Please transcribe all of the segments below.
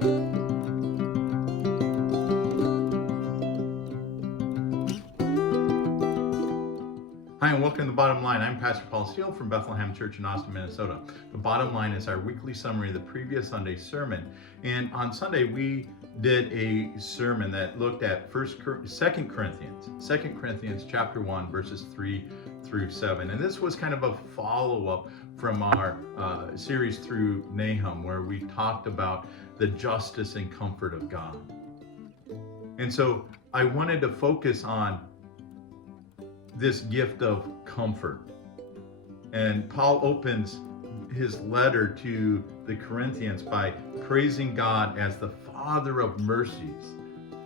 Hi, and welcome to The Bottom Line. I'm Pastor Paul Steele from Bethlehem Church in Austin, Minnesota. The Bottom Line is our weekly summary of the previous Sunday's sermon. And on Sunday, we did a sermon that looked at 2 Corinthians chapter 1, verses 3 through 7. And this was kind of a follow-up from our series through Nahum, where we talked about the justice and comfort of God. And so I wanted to focus on this gift of comfort. And Paul opens his letter to the Corinthians by praising God as the Father of mercies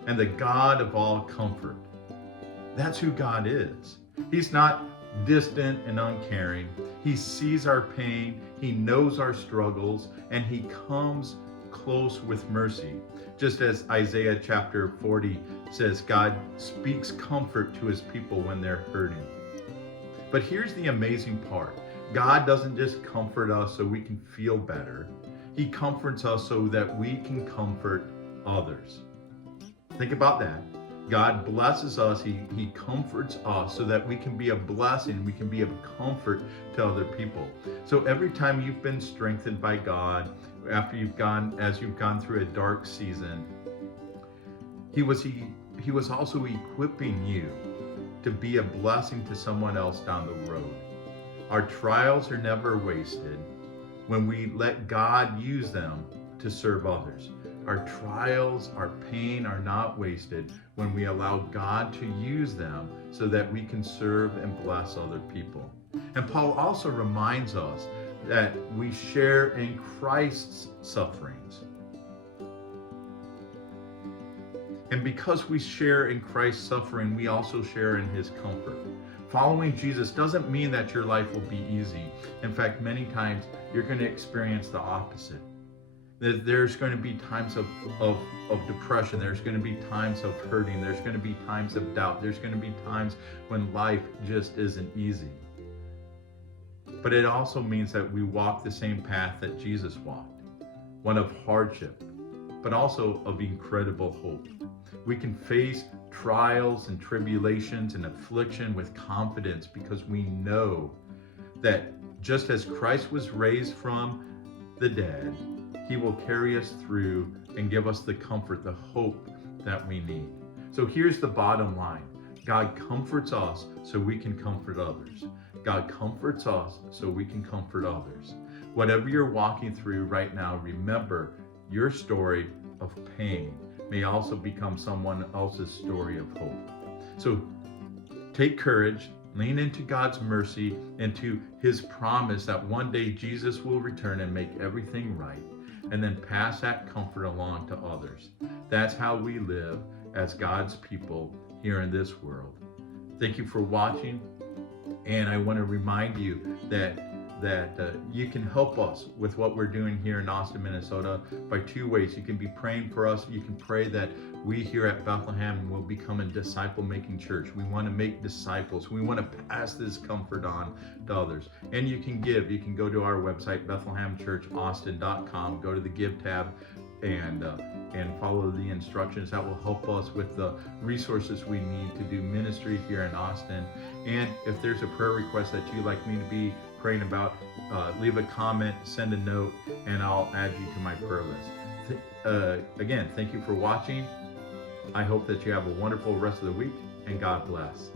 and the God of all comfort. That's who God is. He's not distant and uncaring. He sees our pain, he knows our struggles, and he comes close with mercy. Just as Isaiah chapter 40 says, God speaks comfort to his people when they're hurting. But here's the amazing part. God doesn't just comfort us so we can feel better. He comforts us so that we can comfort others. Think about that. God blesses us. He comforts us so that we can be a blessing. We can be of comfort to other people. So every time you've been strengthened by God, as you've gone through a dark season, He was also equipping you to be a blessing to someone else down the road. Our trials are never wasted when we let God use them to serve others. Our trials, our pain are not wasted when we allow God to use them so that we can serve and bless other people. And Paul also reminds us that we share in Christ's sufferings. And because we share in Christ's suffering, we also share in his comfort. Following Jesus doesn't mean that your life will be easy. In fact, many times you're going to experience the opposite. There's going to be times of depression. There's going to be times of hurting. There's going to be times of doubt. There's going to be times when life just isn't easy. But it also means that we walk the same path that Jesus walked, one of hardship, but also of incredible hope. We can face trials and tribulations and affliction with confidence because we know that just as Christ was raised from the dead, he will carry us through and give us the comfort, the hope that we need. So here's the bottom line. God comforts us so we can comfort others. God comforts us so we can comfort others. Whatever you're walking through right now, remember your story of pain may also become someone else's story of hope. So take courage, lean into God's mercy, into his promise that one day Jesus will return and make everything right, and then pass that comfort along to others. That's how we live as God's people here in this world. Thank you for watching, and I want to remind you that you can help us with what we're doing here in Austin, Minnesota by two ways. You can be praying for us. You can pray that we here at Bethlehem will become a disciple-making church. We want to make disciples. We want to pass this comfort on to others. And you can give. You can go to our website, BethlehemChurchAustin.com, go to the Give tab, and follow the instructions that will help us with the resources we need to do ministry here in Austin. And if there's a prayer request that you'd like me to be praying about, leave a comment, send a note, and I'll add you to my prayer list. Again, thank you for watching. I hope that you have a wonderful rest of the week, and God bless.